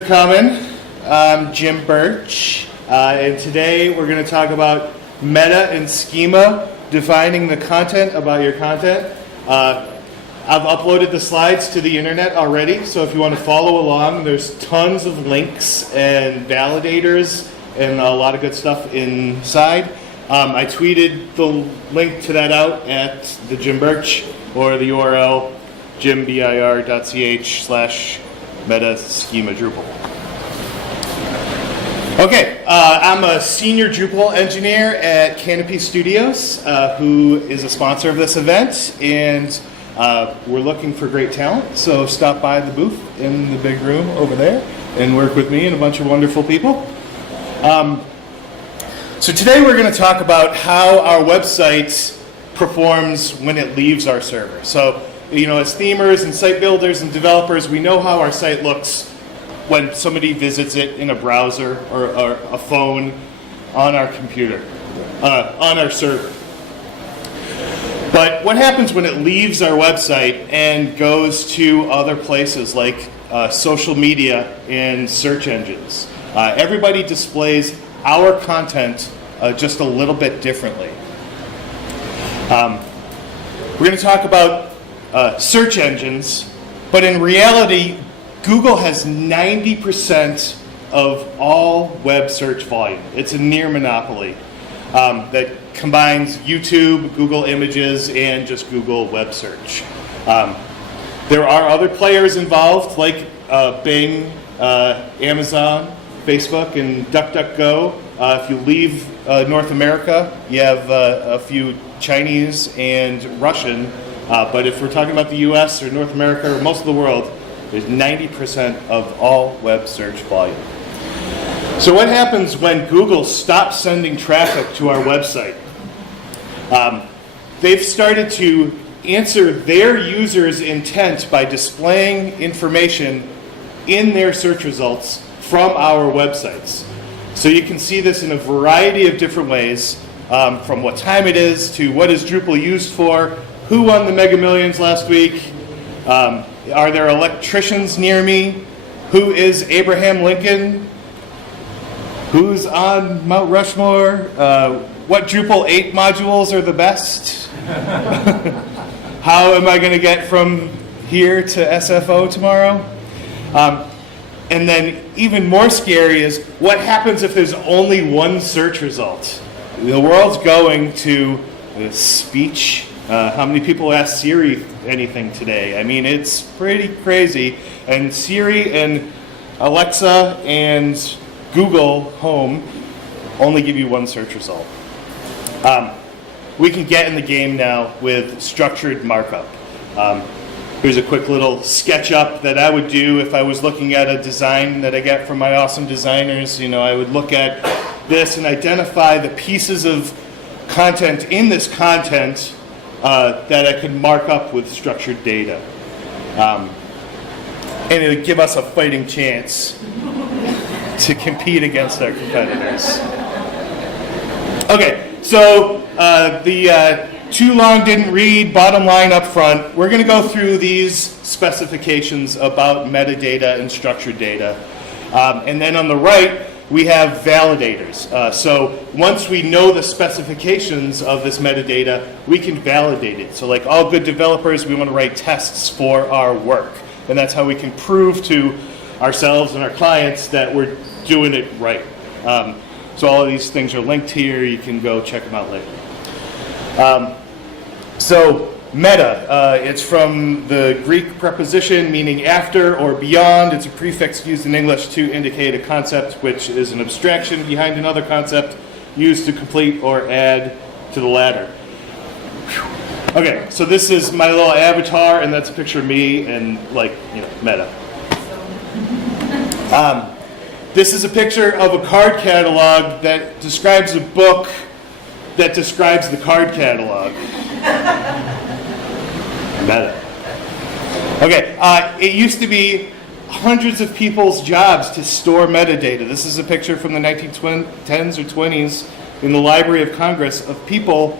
Coming. I'm Jim Birch, and today we're going to talk about meta and schema, defining the content about your content. I've uploaded the slides to the internet already, so if you want to follow along, there's tons of links and validators and a lot of good stuff inside. I tweeted the link to that out at the Jim Birch, or the URL jimbir.ch/meta schema Drupal. Okay, I'm a senior Drupal engineer at Canopy Studios, who is a sponsor of this event, and we're looking for great talent, so stop by the booth in the big room over there and work with me and a bunch of wonderful people. So today we're going to talk about how our website performs when it leaves our server. So, you know, as themers and site builders and developers, we know how our site looks when somebody visits it in a browser or a phone on our computer, on our server. But what happens when it leaves our website and goes to other places like social media and search engines? Everybody displays our content just a little bit differently. We're going to talk about search engines, but in reality, Google has 90% of all web search volume. It's a near monopoly that combines YouTube, Google Images, and just Google Web Search. There are other players involved like Bing, Amazon, Facebook, and DuckDuckGo. If you leave North America, you have a few Chinese and Russian. But if we're talking about the US or North America or most of the world, there's 90% of all web search volume. So what happens when Google stops sending traffic to our website? They've started to answer their users' intent by displaying information in their search results from our websites. So you can see this in a variety of different ways, from what time it is to what is Drupal used for, who won the Mega Millions last week, are there electricians near me, who is Abraham Lincoln, who's on Mount Rushmore, what Drupal 8 modules are the best, how am I going to get from here to SFO tomorrow? And then even more scary is what happens if there's only one search result? The world's going to speech. How many people ask Siri anything today? I mean, it's pretty crazy. And Siri and Alexa and Google Home only give you one search result. We can get in the game now with structured markup. Here's a quick little sketch up that I would do if I was looking at a design that I get from my awesome designers. You know, I would look at this and identify the pieces of content in this content that I could mark up with structured data. And it would give us a fighting chance to compete against our competitors. Okay, so the too long didn't read, bottom line up front, we're going to go through these specifications about metadata and structured data. And then on the right, we have validators. So once we know the specifications of this metadata, we can validate it. So like all good developers, we want to write tests for our work. And that's how we can prove to ourselves and our clients that we're doing it right. So all of these things are linked here. You can go check them out later. So meta, it's from the Greek preposition meaning after or beyond. It's a prefix used in English to indicate a concept which is an abstraction behind another concept used to complete or add to the latter. Okay, so this is my little avatar, and that's a picture of me and, like, you know, meta. This is a picture of a card catalog that describes a book that describes the card catalog. Meta. Okay, it used to be hundreds of people's jobs to store metadata. This is a picture from the 1910s or 20s in the Library of Congress of people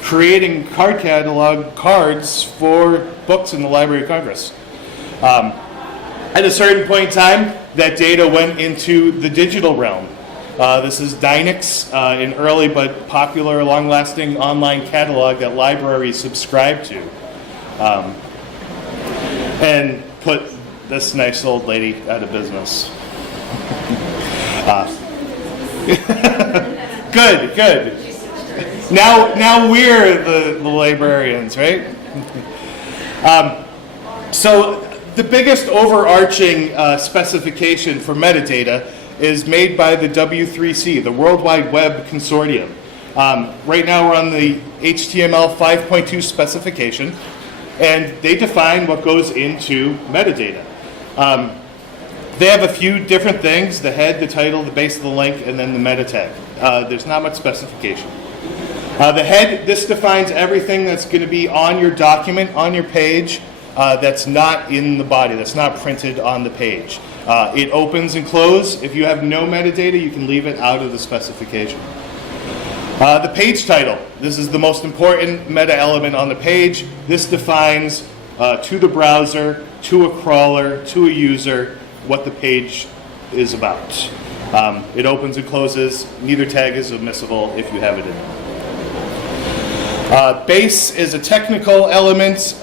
creating card catalog cards for books in the Library of Congress. At a certain point in time, that data went into the digital realm. This is Dynex, an early but popular, long-lasting online catalog that libraries subscribe to. And put this nice old lady out of business. Good. Now we're the librarians, right? So the biggest overarching specification for metadata is made by the W3C, the World Wide Web Consortium. Right now we're on the HTML 5.2 specification, and they define what goes into metadata. They have a few different things: the head, the title, the base of the link, and then the meta tag. There's not much specification. The head, this defines everything that's going to be on your document, on your page, that's not in the body, that's not printed on the page. It opens and closes. If you have no metadata, you can leave it out of the specification. The page title, this is the most important meta element on the page. This defines to the browser, to a crawler, to a user, what the page is about. It opens and closes. Neither tag is omissible if you have it in. Base is a technical element.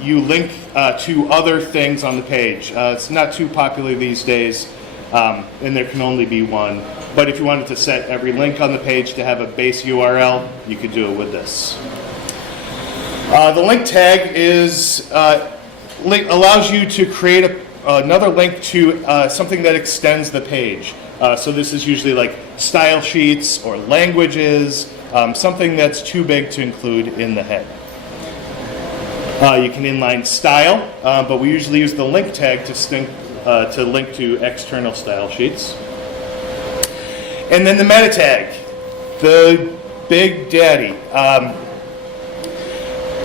You link to other things on the page. It's not too popular these days, and there can only be one. But if you wanted to set every link on the page to have a base URL, you could do it with this. The link tag is allows you to create another link to something that extends the page. So this is usually like style sheets or languages, something that's too big to include in the head. You can inline style, but we usually use the link tag to link to external style sheets. And then the meta tag, the big daddy,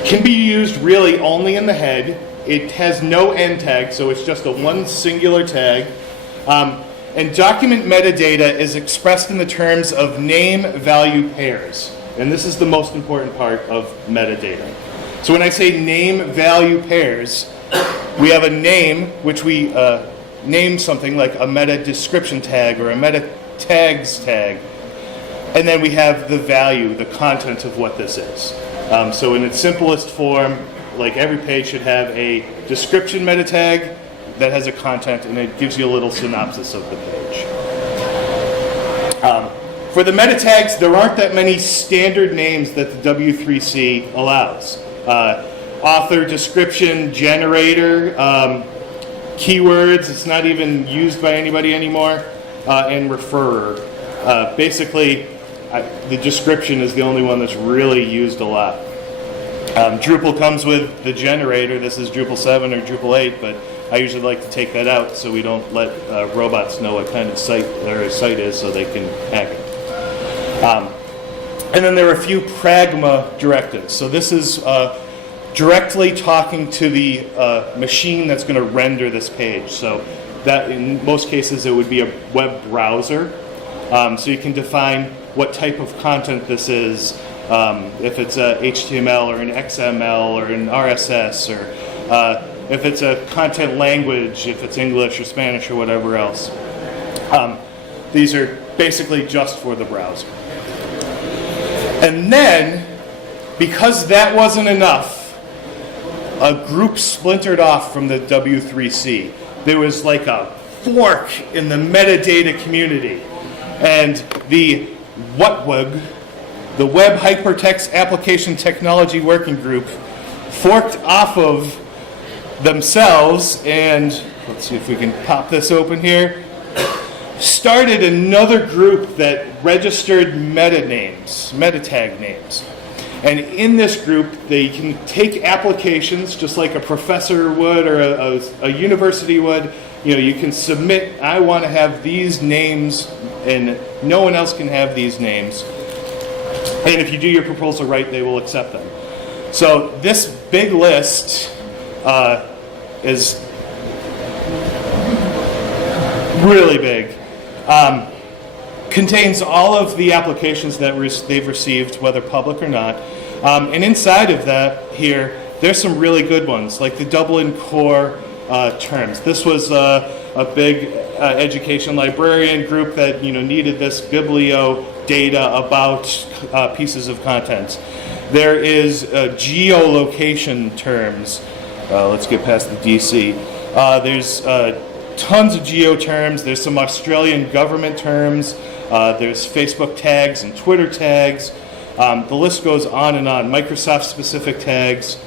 can be used really only in the head. It has no end tag, so it's just a one singular tag. And document metadata is expressed in the terms of name-value pairs. And this is the most important part of metadata. So when I say name-value pairs, we have a name, which we name something like a meta description tag or a meta tags tag. And then we have the value, the content of what this is. So in its simplest form, like every page should have a description meta tag that has a content, and it gives you a little synopsis of the page. For the meta tags, there aren't that many standard names that the W3C allows. Author, description, generator, keywords, it's not even used by anybody anymore, and referrer. Basically, the description is the only one that's really used a lot. Drupal comes with the generator. This is Drupal 7 or Drupal 8, but I usually like to take that out so we don't let robots know what kind of site their site is so they can hack it. And then there are a few pragma directives. So this is directly talking to the machine that's going to render this page. So that in most cases it would be a web browser. So you can define what type of content this is, if it's a HTML or an XML or an RSS, or if it's a content language, if it's English or Spanish or whatever else. These are basically just for the browser. And then, because that wasn't enough, a group splintered off from the W3C. There was like a fork in the metadata community. And the WHATWG, the Web Hypertext Application Technology Working Group, forked off of themselves and, let's see if we can pop this open here, started another group that registered meta tag names. And in this group, they can take applications just like a professor would or a university would. You know, you can submit, I want to have these names, and no one else can have these names. And if you do your proposal right, they will accept them. So this big list is really big. Contains all of the applications that they've received, whether public or not. And inside of that here, there's some really good ones, like the Dublin Core terms. This was a big education librarian group that needed this biblio data about pieces of content. There is geolocation terms. Let's get past the DC. There's tons of geo terms. There's some Australian government terms. There's Facebook tags and Twitter tags. The list goes on and on. Microsoft specific tags.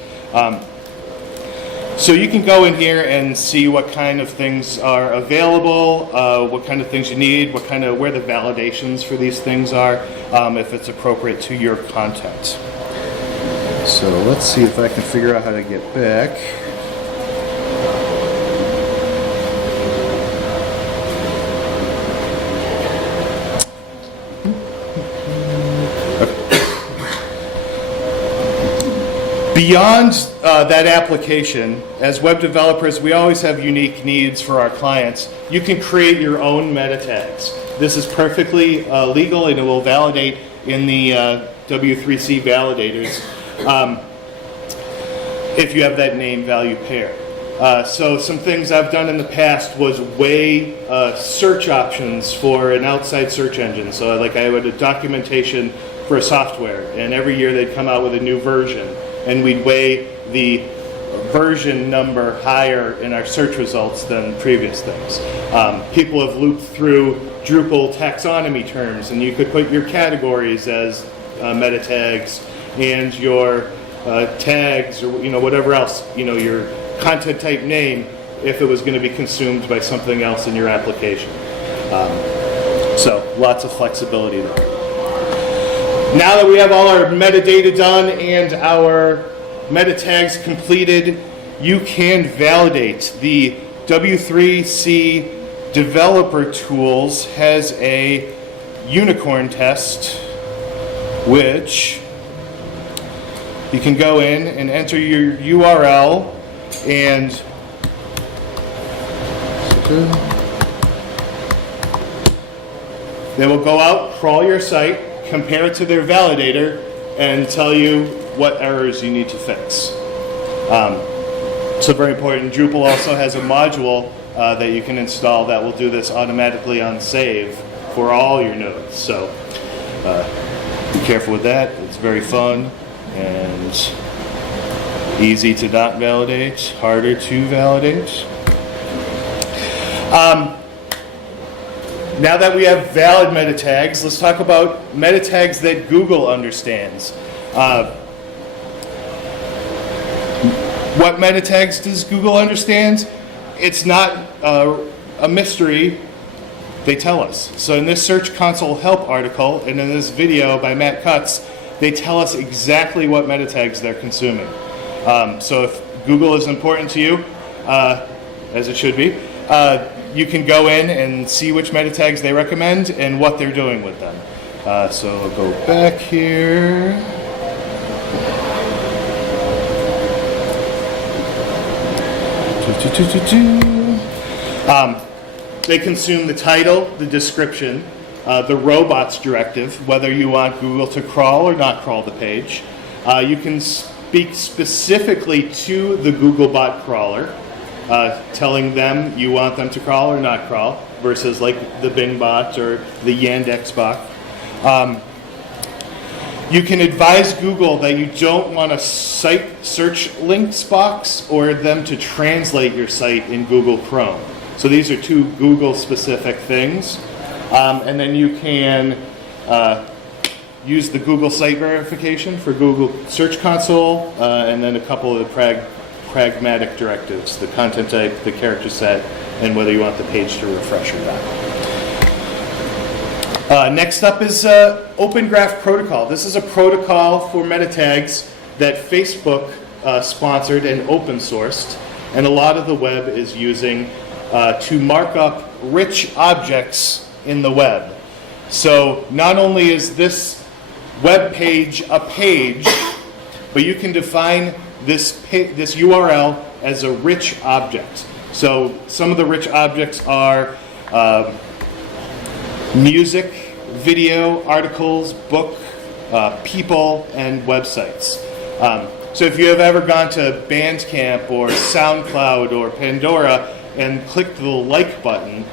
So you can go in here and see what kind of things are available, what kind of things you need, where the validations for these things are, if it's appropriate to your content. So let's see if I can figure out how to get back. Beyond that application, as web developers, we always have unique needs for our clients. You can create your own meta tags. This is perfectly legal, and it will validate in the W3C validators if you have that name value pair. So some things I've done in the past was weigh search options for an outside search engine. So like I had a documentation for a software, and every year they'd come out with a new version, and we'd weigh the version number higher in our search results than previous things. People have looped through Drupal taxonomy terms, and you could put your categories as meta tags, and your tags, or whatever else, your content type name, if it was going to be consumed by something else in your application. So lots of flexibility there. Now that we have all our metadata done and our meta tags completed, you can validate. The W3C Developer Tools has a unicorn test, which you can go in and enter your URL, and they will go out, crawl your site, compare it to their validator, and tell you what errors you need to fix. So very important. Drupal also has a module that you can install that will do this automatically on save for all your nodes. So be careful with that. It's very fun and easy to not validate, harder to validate. Now that we have valid meta tags, let's talk about meta tags that Google understands. What meta tags does Google understand? It's not a mystery. They tell us. So in this Search Console Help article and in this video by Matt Cutts, they tell us exactly what meta tags they're consuming. So if Google is important to you, as it should be, you can go in and see which meta tags they recommend and what they're doing with them. So I'll go back here. They consume the title, the description, the robots directive, whether you want Google to crawl or not crawl the page. You can speak specifically to the Googlebot crawler, telling them you want them to crawl or not crawl, versus like the Bing bot or the Yandex bot. You can advise Google that you don't want a site search links box or them to translate your site in Google Chrome. So these are two Google-specific things. And then you can use the Google site verification for Google Search Console, and then a couple of the pragmatic directives, the content type, the character set, and whether you want the page to refresh or not. Next up is Open Graph Protocol. This is a protocol for meta tags that Facebook sponsored and open sourced, and a lot of the web is using to mark up rich objects in the web. So not only is this web page a page, but you can define this URL as a rich object. So some of the rich objects are music, video, articles, book, people, and websites. So if you have ever gone to Bandcamp or SoundCloud or Pandora and clicked the like button,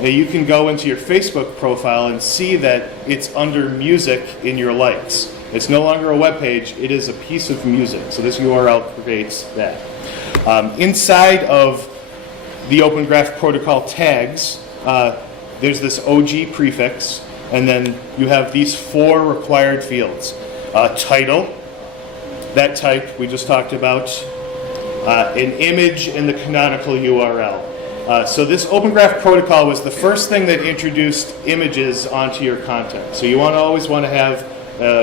you can go into your Facebook profile and see that it's under music in your likes. It's no longer a web page, it is a piece of music. So this URL creates that. Inside of the Open Graph Protocol tags, there's this OG prefix, and then you have these 4 required fields. Title, that type we just talked about, an image, and the canonical URL. So this Open Graph Protocol was the first thing that introduced images onto your content. So you always want to have,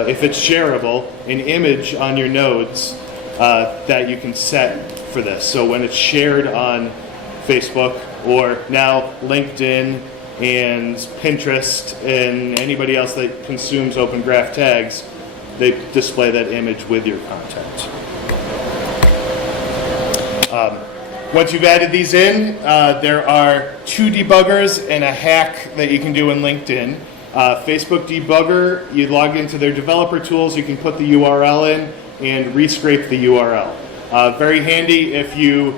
if it's shareable, an image on your nodes that you can set for this. So when it's shared on Facebook or now LinkedIn and Pinterest and anybody else that consumes Open Graph tags, they display that image with your content. Once you've added these in, there are 2 debuggers and a hack that you can do in LinkedIn. Facebook debugger, you log into their developer tools, you can put the URL in and rescrape the URL. Very handy if you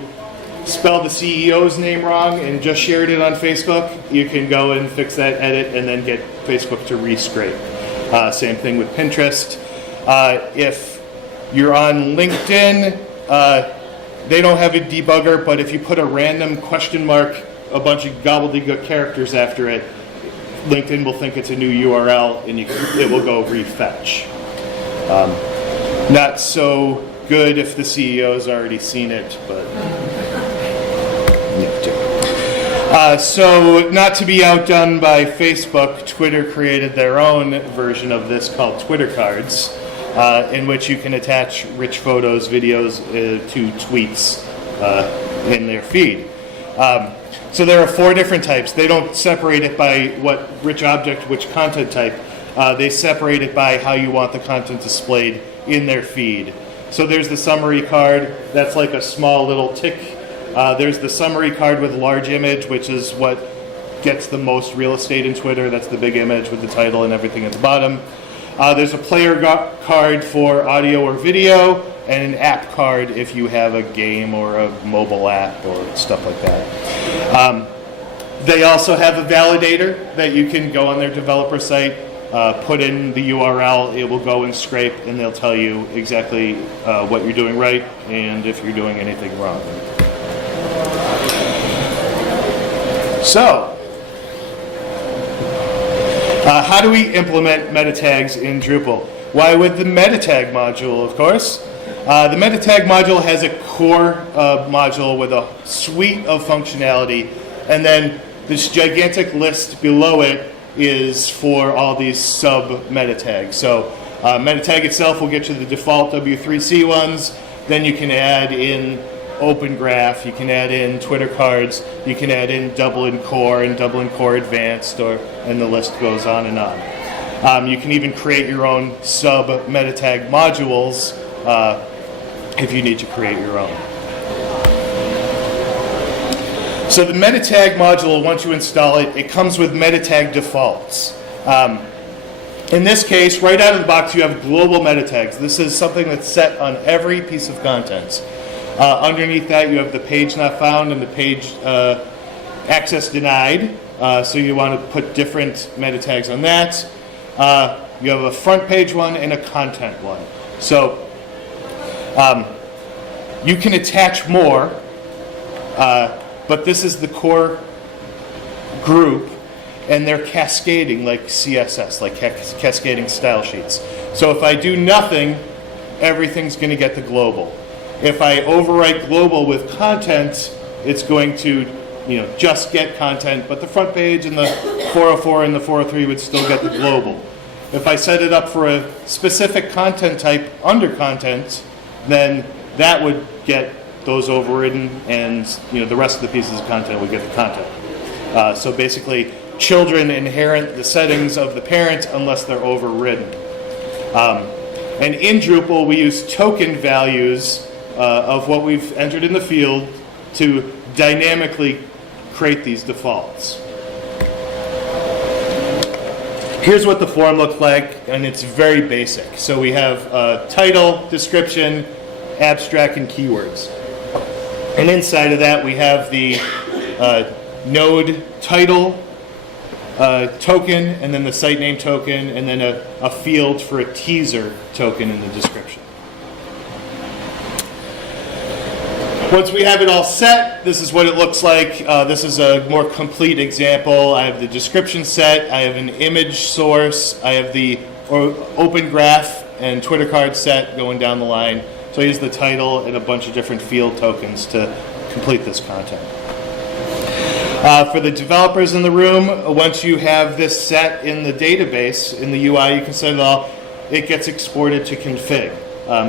spell the CEO's name wrong and just shared it on Facebook, you can go and fix that edit and then get Facebook to rescrape. Same thing with Pinterest. If you're on LinkedIn, they don't have a debugger, but if you put a random question mark, a bunch of gobbledygook characters after it, LinkedIn will think it's a new URL and it will go refetch. Not so good if the CEO's already seen it, but so not to be outdone by Facebook, Twitter created their own version of this called Twitter Cards, in which you can attach rich photos, videos to tweets in their feed. So there are 4 different types. They don't separate it by what rich object, which content type. They separate it by how you want the content displayed in their feed. So there's the summary card. That's like a small little tick. There's the summary card with large image, which is what gets the most real estate in Twitter. That's the big image with the title and everything at the bottom. There's a player card for audio or video, and an app card if you have a game or a mobile app or stuff like that. They also have a validator that you can go on their developer site, put in the URL, it will go and scrape, and they'll tell you exactly what you're doing right and if you're doing anything wrong. So, how do we implement meta tags in Drupal? Why, with the METATAG module, of course. The METATAG module has a core module with a suite of functionality, and then this gigantic list below it is for all these sub-meta tags. So METATAG itself will get you the default W3C ones, then you can add in Open Graph, you can add in Twitter cards, you can add in Dublin Core and Dublin Core Advanced, and the list goes on and on. You can even create your own sub-meta tag modules if you need to create your own. So the METATAG module, once you install it, it comes with METATAG defaults. In this case, right out of the box, you have global meta tags. This is something that's set on every piece of content. Underneath that, you have the page not found and the page access denied. So you want to put different meta tags on that. You have a front page one and a content one. So you can attach more, but this is the core group, and they're cascading like CSS, like cascading style sheets. So if I do nothing, everything's going to get the global. If I overwrite global with content, it's going to, just get content, but the front page and the 404 and the 403 would still get the global. If I set it up for a specific content type under content, then that would get those overridden, and the rest of the pieces of content would get the content. So basically, children inherit the settings of the parent unless they're overridden. And in Drupal, we use token values of what we've entered in the field to dynamically create these defaults. Here's what the form looks like, and it's very basic. So we have title, description, abstract, and keywords. And inside of that, we have the node title token, and then the site name token, and then a field for a teaser token in the description. Once we have it all set, this is what it looks like. This is a more complete example. I have the description set, I have an image source, I have the open graph and Twitter card set going down the line. So I use the title and a bunch of different field tokens to complete this content. For the developers in the room, once you have this set in the database, in the UI, you can set it all, it gets exported to config.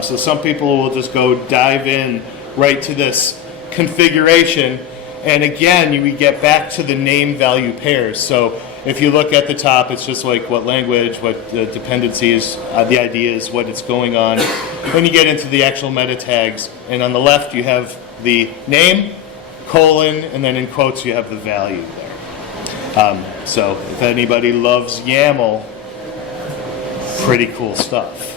So some people will just go dive in right to this configuration, and again, we get back to the name value pairs. So if you look at the top, it's just like what language, what the dependencies, the ideas, what it's going on. Then you get into the actual meta tags, and on the left you have the name, colon, and then in quotes you have the value there. So if anybody loves YAML, pretty cool stuff.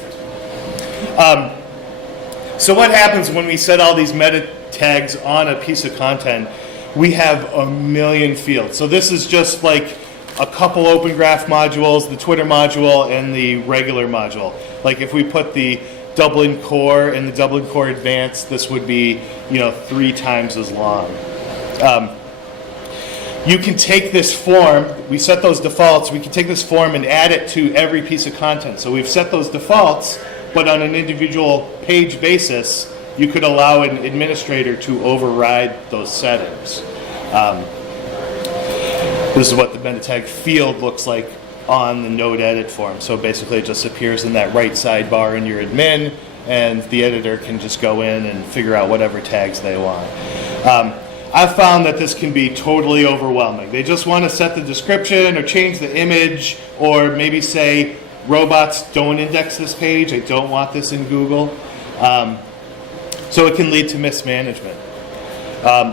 So what happens when we set all these meta tags on a piece of content? We have a million fields. So this is just like a couple open graph modules, the Twitter module, and the regular module. Like if we put the Dublin Core and the Dublin Core Advanced, this would be 3 times as long. You can take this form, we set those defaults, we can take this form and add it to every piece of content. So we've set those defaults, but on an individual page basis, you could allow an administrator to override those settings. This is what the METATAG field looks like on the node edit form. So basically it just appears in that right sidebar in your admin, and the editor can just go in and figure out whatever tags they want. I've found that this can be totally overwhelming. They just want to set the description or change the image, or maybe say, robots don't index this page, I don't want this in Google. So it can lead to mismanagement.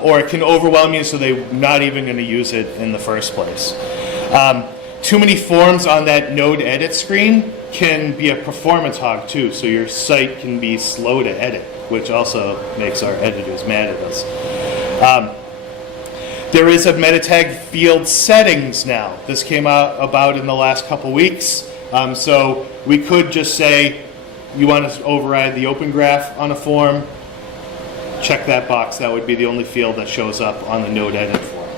Or it can overwhelm you so they're not even going to use it in the first place. Too many forms on that node edit screen can be a performance hog too, so your site can be slow to edit, which also makes our editors mad at us. There is a METATAG field settings now. This came out about in the last couple weeks. So we could just say, you want to override the open graph on a form, check that box. That would be the only field that shows up on the node edit form.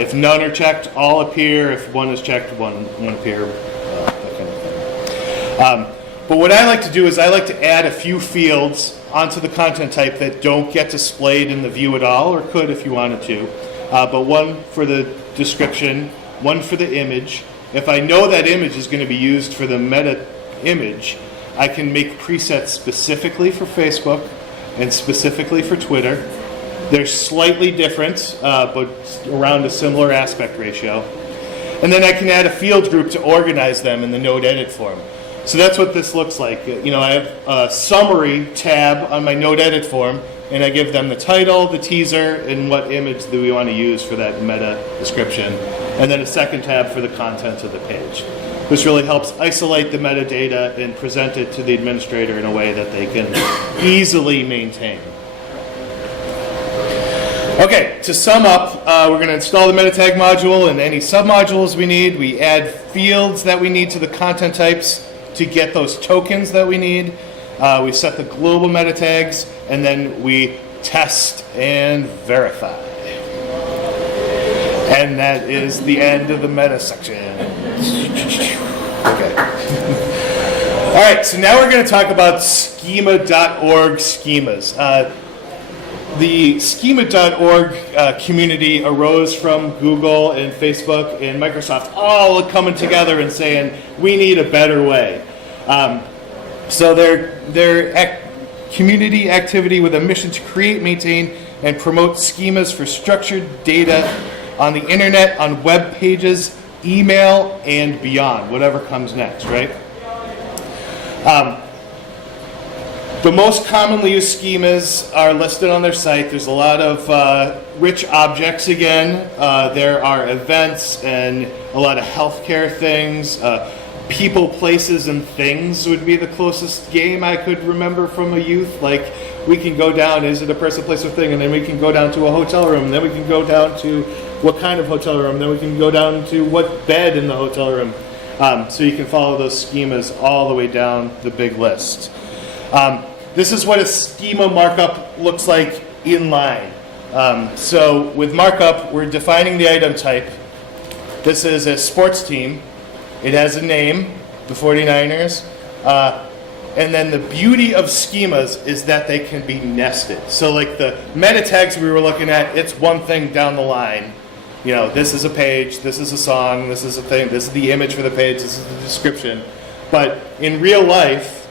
If none are checked, all appear. If one is checked, one won't appear, that kind of thing. But what I like to do is I like to add a few fields onto the content type that don't get displayed in the view at all, or could if you wanted to. But one for the description, one for the image. If I know that image is going to be used for the meta image, I can make presets specifically for Facebook and specifically for Twitter. They're slightly different, but around a similar aspect ratio. And then I can add a field group to organize them in the node edit form. So that's what this looks like. I have a summary tab on my node edit form, and I give them the title, the teaser, and what image do we want to use for that meta description, and then a second tab for the content of the page. This really helps isolate the metadata and present it to the administrator in a way that they can easily maintain. Okay, to sum up, we're going to install the METATAG module and any submodules we need. We add fields that we need to the content types to get those tokens that we need. We set the global meta tags, and then we test and verify. And that is the end of the meta section. Okay. All right, so now we're going to talk about schema.org schemas. The schema.org community arose from Google and Facebook and Microsoft all coming together and saying, we need a better way. So their community activity with a mission to create, maintain, and promote schemas for structured data on the internet, on web pages, email, and beyond, whatever comes next, right? The most commonly used schemas are listed on their site. There's a lot of rich objects again. There are events and a lot of healthcare things, people, places, and things would be the closest game I could remember from a youth. Like, we can go down, is it a person, place, or thing? And then we can go down to a hotel room. And then we can go down to what kind of hotel room. And then we can go down to what bed in the hotel room. So you can follow those schemas all the way down the big list. This is what a schema markup looks like in line. So with markup, we're defining the item type. This is a sports team. It has a name, the 49ers. And then the beauty of schemas is that they can be nested. So like the meta tags we were looking at, it's one thing down the line. You know, this is a page, this is a song, this is a thing, this is the image for the page, this is the description. But in real life,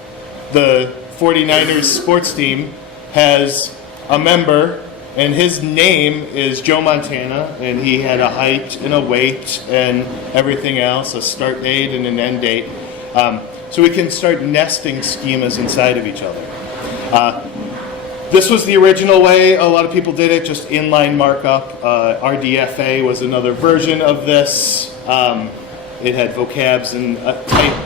the 49ers sports team has a member, and his name is Joe Montana, and he had a height and a weight and everything else, a start date and an end date. So we can start nesting schemas inside of each other. This was the original way. A lot of people did it, just inline markup. RDFA was another version of this. It had vocabs and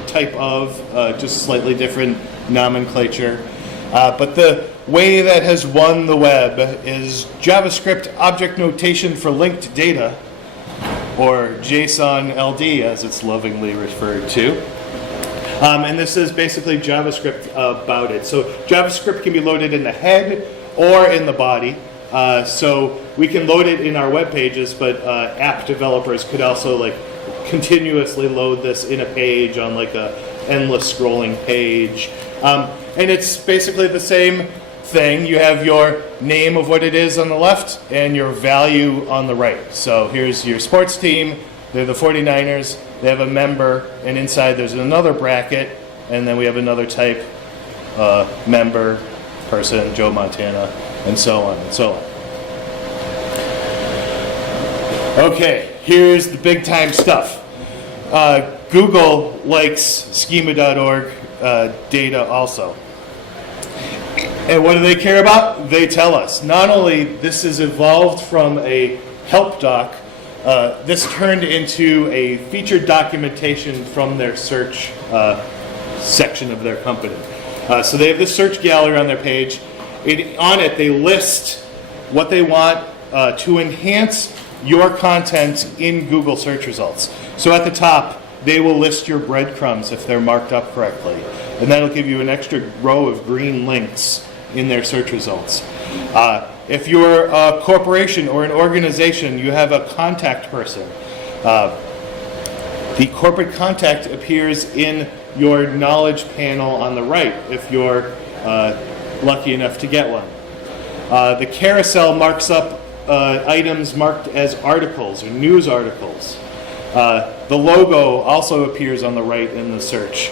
type of, just slightly different nomenclature. But the way that has won the web is JavaScript object notation for linked data, or JSON-LD as it's lovingly referred to. And this is basically JavaScript about it. So JavaScript can be loaded in the head or in the body. So we can load it in our web pages, but app developers could also like continuously load this in a page on like a endless scrolling page. And it's basically the same thing. You have your name of what it is on the left and your value on the right. So here's your sports team. They're the 49ers. They have a member, and inside there's another bracket, and then we have another type, member, person, Joe Montana, and so on and so on. Okay, here's the big time stuff. Google likes schema.org data also. And what do they care about? They tell us. Not only this has evolved from a help doc, this turned into a featured documentation from their search section of their company. So they have this search gallery on their page. On it, they list what they want to enhance your content in Google search results. So at the top, they will list your breadcrumbs if they're marked up correctly. And that'll give you an extra row of green links in their search results. If you're a corporation or an organization, you have a contact person. The corporate contact appears in your knowledge panel on the right, if you're lucky enough to get one. The carousel marks up items marked as articles or news articles. The logo also appears on the right in the search.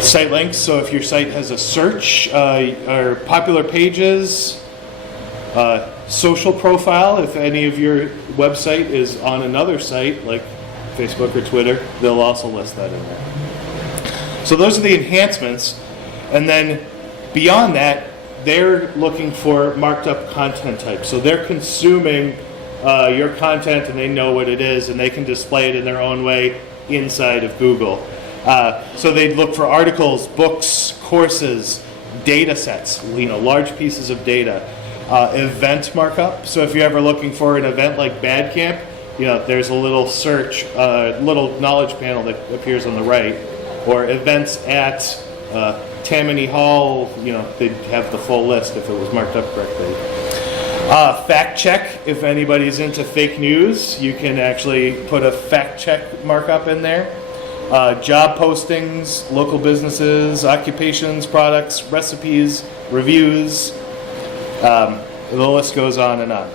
Site links, so if your site has a search, or popular pages, social profile, if any of your website is on another site, like Facebook or Twitter, they'll also list that in there. So those are the enhancements, and then beyond that, they're looking for marked up content types. So they're consuming your content and they know what it is, and they can display it in their own way inside of Google. So they look for articles, books, courses, data sets, large pieces of data. Event markup. So if you're ever looking for an event like Bad Camp, there's a little search, little knowledge panel that appears on the right. Or events at Tammany Hall, they'd have the full list if it was marked up correctly. Fact check, if anybody's into fake news, you can actually put a fact check markup in there. Job postings, local businesses, occupations, products, recipes, reviews. The list goes on and on.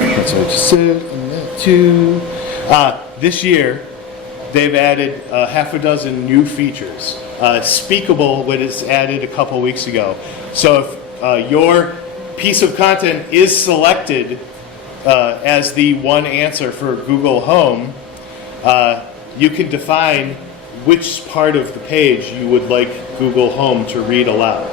That's what I just said. And that too. This year, they've added half a dozen new features. Speakable was added a couple weeks ago. So if your piece of content is selected as the one answer for Google Home, you can define which part of the page you would like Google Home to read aloud.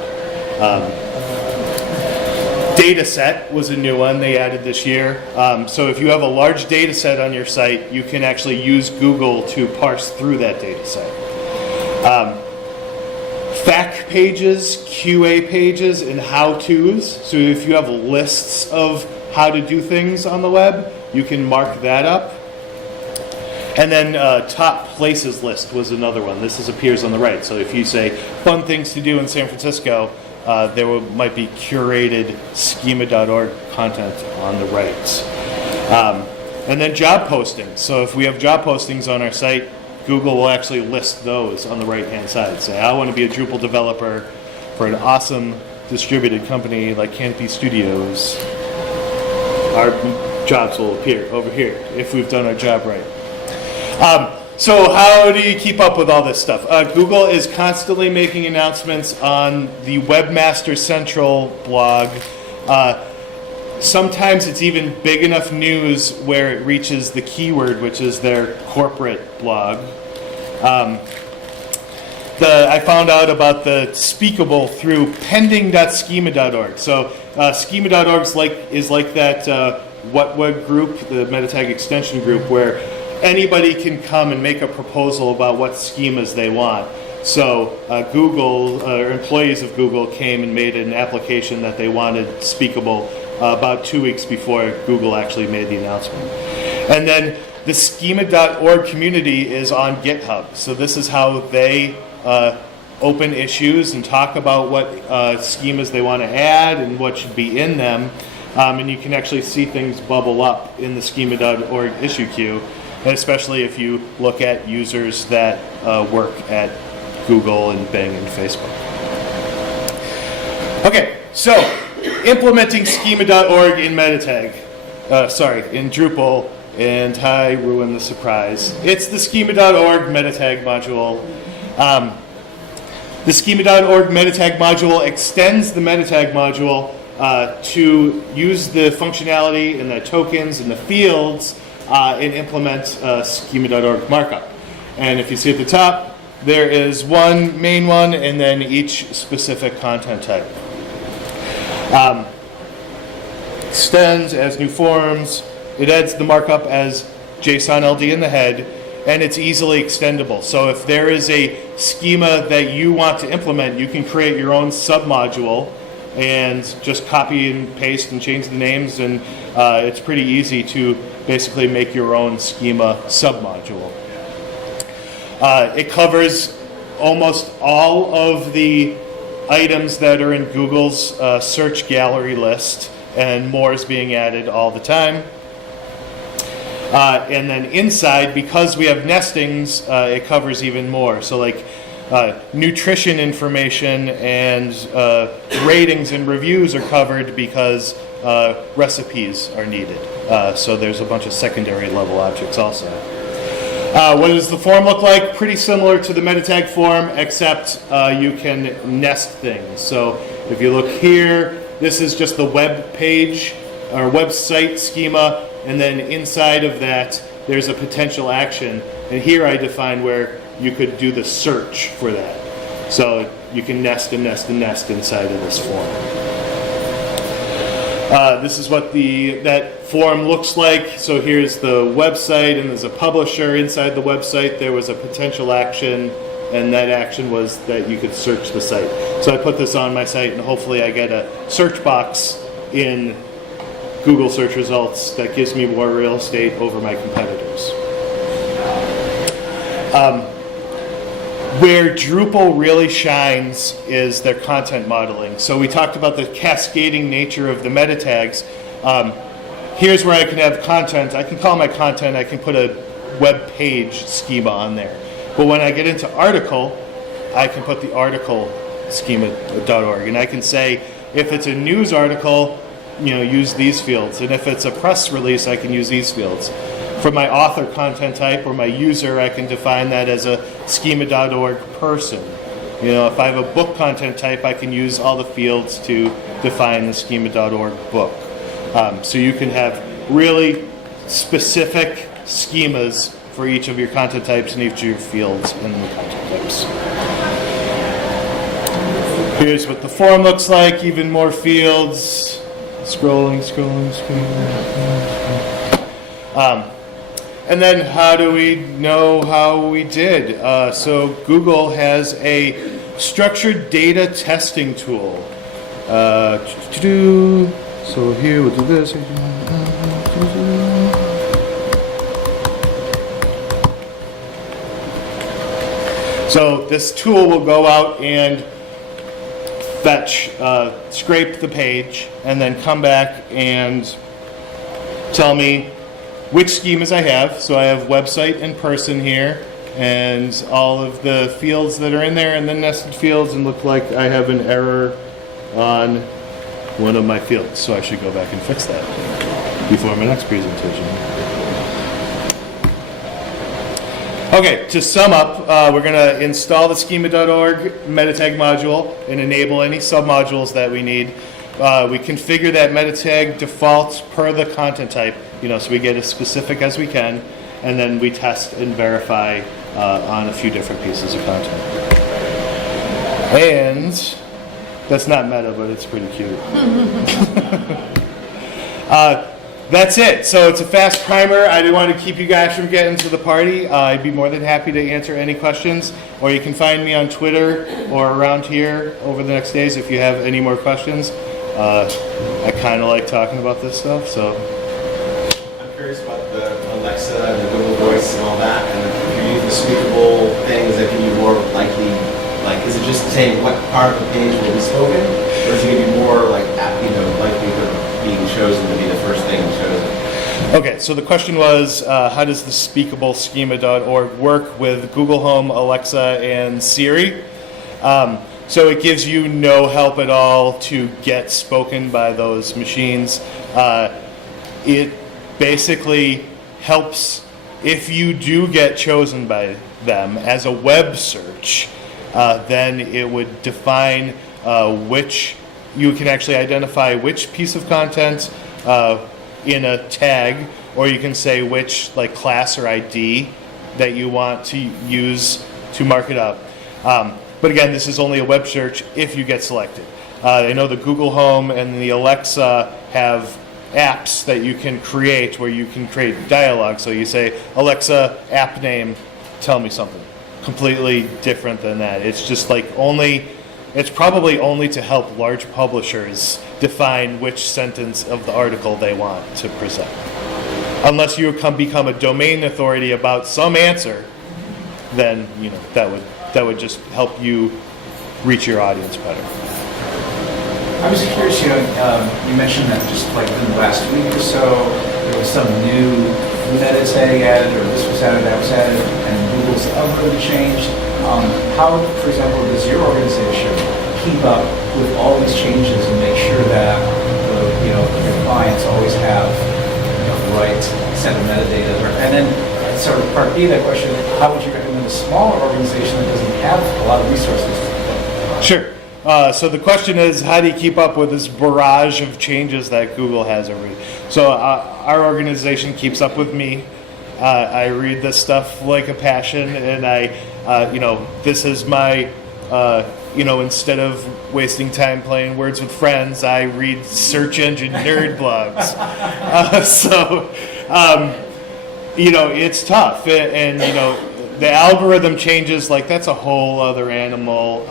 Data set was a new one they added this year. So if you have a large data set on your site, you can actually use Google to parse through that data set. FAQ pages, QA pages, and how-tos. So if you have lists of how to do things on the web, you can mark that up. And then top places list was another one. This appears on the right. So if you say fun things to do in San Francisco, might be curated schema.org content on the right. And then job postings. So if we have job postings on our site, Google will actually list those on the right-hand side. Say, I want to be a Drupal developer for an awesome distributed company like Canopy Studios. Our jobs will appear over here if we've done our job right. So how do you keep up with all this stuff? Google is constantly making announcements on the Webmaster Central blog. Sometimes it's even big enough news where it reaches the keyword, which is their corporate blog. I found out about the Speakable through pending.schema.org. So schema.org is like that What Web group, the METATAG extension group, where anybody can come and make a proposal about what schemas they want. So Google, or employees of Google, came and made an application that they wanted Speakable about 2 weeks before Google actually made the announcement. And then the schema.org community is on GitHub. So this is how they open issues and talk about what schemas they want to add and what should be in them. And you can actually see things bubble up in the schema.org issue queue, and especially if you look at users that work at Google and Bing and Facebook. Okay, so implementing schema.org in METATAG, in Drupal, and I ruined the surprise. It's the schema.org METATAG module. The schema.org METATAG module extends the METATAG module to use the functionality and the tokens and the fields and implement schema.org markup. And if you see at the top, there is one main one and then each specific content type. Extends as new forms. It adds the markup as JSON-LD in the head, and it's easily extendable. So if there is a schema that you want to implement, you can create your own submodule and just copy and paste and change the names, and it's pretty easy to basically make your own schema submodule. It covers almost all of the items that are in Google's search gallery list, and more is being added all the time. And then inside, because we have nestings, it covers even more. So like nutrition information and ratings and reviews are covered because recipes are needed. So there's a bunch of secondary level objects also. What does the form look like? Pretty similar to the METATAG form, except you can nest things. So if you look here, this is just the web page or website schema, and then inside of that there's a potential action. And here I define where you could do the search for that. So you can nest and nest and nest inside of this form. This is what that form looks like. So here's the website, and there's a publisher. Inside the website there was a potential action, and that action was that you could search the site. So I put this on my site, and hopefully I get a search box in Google search results that gives me more real estate over my competitors. Where Drupal really shines is their content modeling. So we talked about the cascading nature of the meta tags. Here's where I can have content. I can call my content, I can put a web page schema on there. But when I get into article, I can put the article schema.org, and I can say if it's a news article, use these fields, and if it's a press release, I can use these fields. For my author content type or my user, I can define that as a schema.org person. If I have a book content type, I can use all the fields to define the schema.org book. So you can have really specific schemas for each of your content types and each of your fields in the content types. Here's what the form looks like, even more fields. Scrolling. And then how do we know how we did? So Google has a structured data testing tool. So here we'll do this. So this tool will go out and fetch, scrape the page, and then come back and tell me which schemas I have. So I have website and person here, and all of the fields that are in there, and then nested fields, and look like I have an error on one of my fields. So I should go back and fix that before my next presentation. Okay, to sum up, we're going to install the schema.org METATAG module and enable any submodules that we need. We configure that METATAG default per the content type, so we get as specific as we can, and then we test and verify on a few different pieces of content. And that's not meta, but it's pretty cute. That's it. So it's a fast primer. I didn't want to keep you guys from getting to the party. I'd be more than happy to answer any questions, or you can find me on Twitter or around here over the next days if you have any more questions. I kind of like talking about this stuff, so. I'm curious about the Alexa and the Google Voice and all that, and if you're using speakable things that can be more likely, is it just saying what part of the page will be spoken, or is it going to be more likelihood of being chosen to be the first thing chosen? Okay, so the question was, how does the speakable schema.org work with Google Home, Alexa, and Siri? So it gives you no help at all to get spoken by those machines. It basically helps if you do get chosen by them as a web search, then it would define which, you can actually identify which piece of content in a tag, or you can say which class or ID that you want to use to mark it up. But again, this is only a web search if you get selected. I know the Google Home and the Alexa have apps that you can create where you can create dialogue. So you say, Alexa, app name, tell me something. Completely different than that. It's just it's probably only to help large publishers define which sentence of the article they want to present. Unless you become a domain authority about some answer, then that would just help you reach your audience better. I was curious, you mentioned that just in the last week or so, there was some new METATAG added, or this was added, that was added, and Google's algorithm changed. How, for example, does your organization keep up with all these changes and make sure that your clients always have the right set of metadata? And then, sort of part B of that question, how would you recommend a smaller organization that doesn't have a lot of resources? Sure. So the question is, how do you keep up with this barrage of changes that Google has already? So our organization keeps up with me. I read this stuff like a passion, and this is my, instead of wasting time playing Words with Friends, I read search engine nerd blogs. It's tough, and the algorithm changes, that's a whole other animal.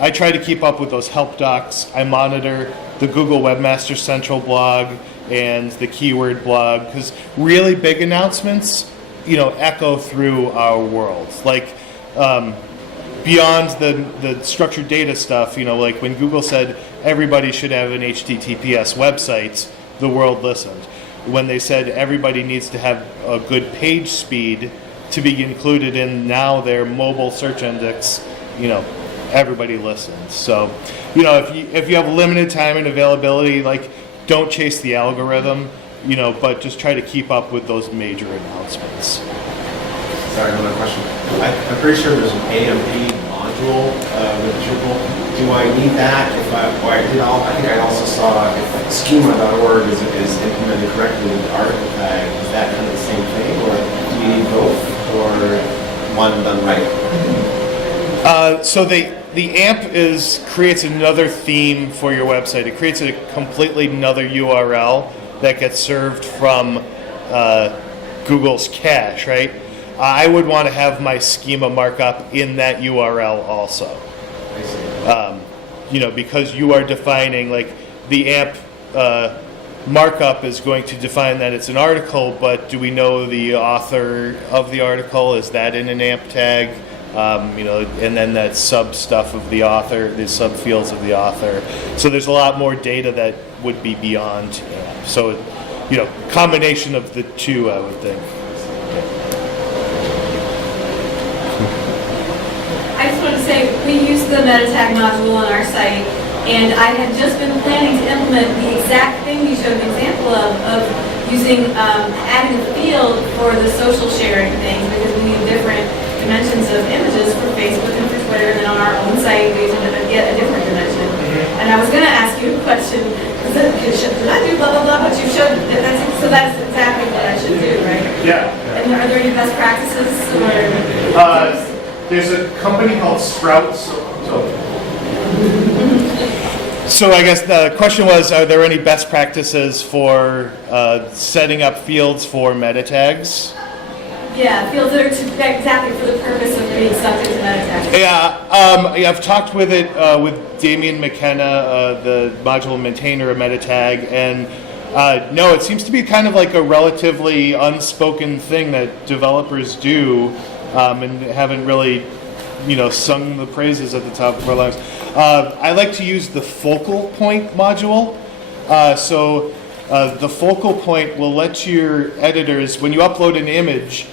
I try to keep up with those help docs. I monitor the Google Webmaster Central blog and the keyword blog, because really big announcements, echo through our world. Beyond the structured data stuff, when Google said everybody should have an HTTPS website, the world listened. When they said everybody needs to have a good page speed to be included in now their mobile search index, everybody listens. So, if you have limited time and availability, don't chase the algorithm, but just try to keep up with those major announcements. Sorry, another question. I'm pretty sure there's an AMP module with Drupal. Do I need that? I think I also saw if schema.org is implemented correctly with the article tag, is that kind of the same thing, or do you need both, or one done right? So they the AMP creates another theme for your website. It creates a completely another URL that gets served from Google's cache, right? I would want to have my schema markup in that URL also. I see. Because you are defining, like, the AMP markup is going to define that it's an article, but do we know the author of the article? Is that in an AMP tag? And then that sub stuff of the author, the sub fields of the author. So there's a lot more data that would be beyond AMP. So, combination of the two, I would think. I just wanted to say, we use the METATAG module on our site, and I had just been planning to implement the exact thing you showed an example of using, adding a field for the social sharing things, because we need different dimensions of images for Facebook and for Twitter, and then on our own site, we need to get a different dimension. And I was going to ask you a question, did I do blah, blah, blah, but you showed, so that's exactly what I should do, right? Yeah. And are there any best practices, or? There's a company called Sprout. So I guess the question was, are there any best practices for setting up fields for meta tags? Yeah, fields that are exactly for the purpose of being sucked into METATAG. Yeah, I've talked with it with Damien McKenna, the module maintainer of METATAG, and no, it seems to be kind of like a relatively unspoken thing that developers do, and haven't really, sung the praises at the top of our lungs. I like to use the focal point module. The focal point will let your editors, when you upload an image,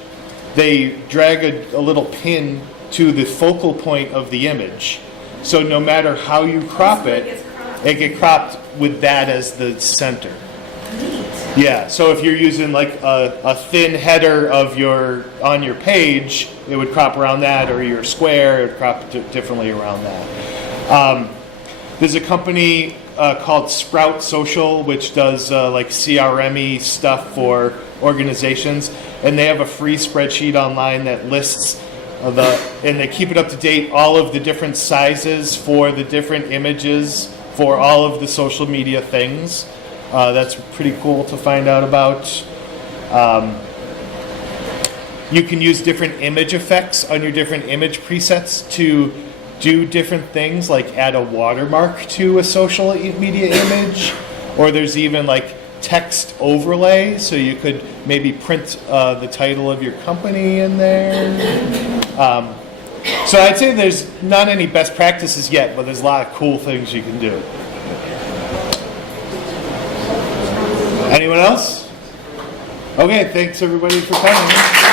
they drag a little pin to the focal point of the image. So no matter how you crop it gets cropped with that as the center. Neat. Yeah, so if you're using like a thin header on your page, it would crop around that, or your square, it would crop differently around that. There's a company called Sprout Social, which does like CRM-y stuff for organizations, and they have a free spreadsheet online that lists and they keep it up to date, all of the different sizes for the different images for all of the social media things. That's pretty cool to find out about. You can use different image effects on your different image presets to do different things, like add a watermark to a social media image, or there's even like text overlay, so you could maybe print the title of your company in there. So I'd say there's not any best practices yet, but there's a lot of cool things you can do. Anyone else? Okay, thanks everybody for coming.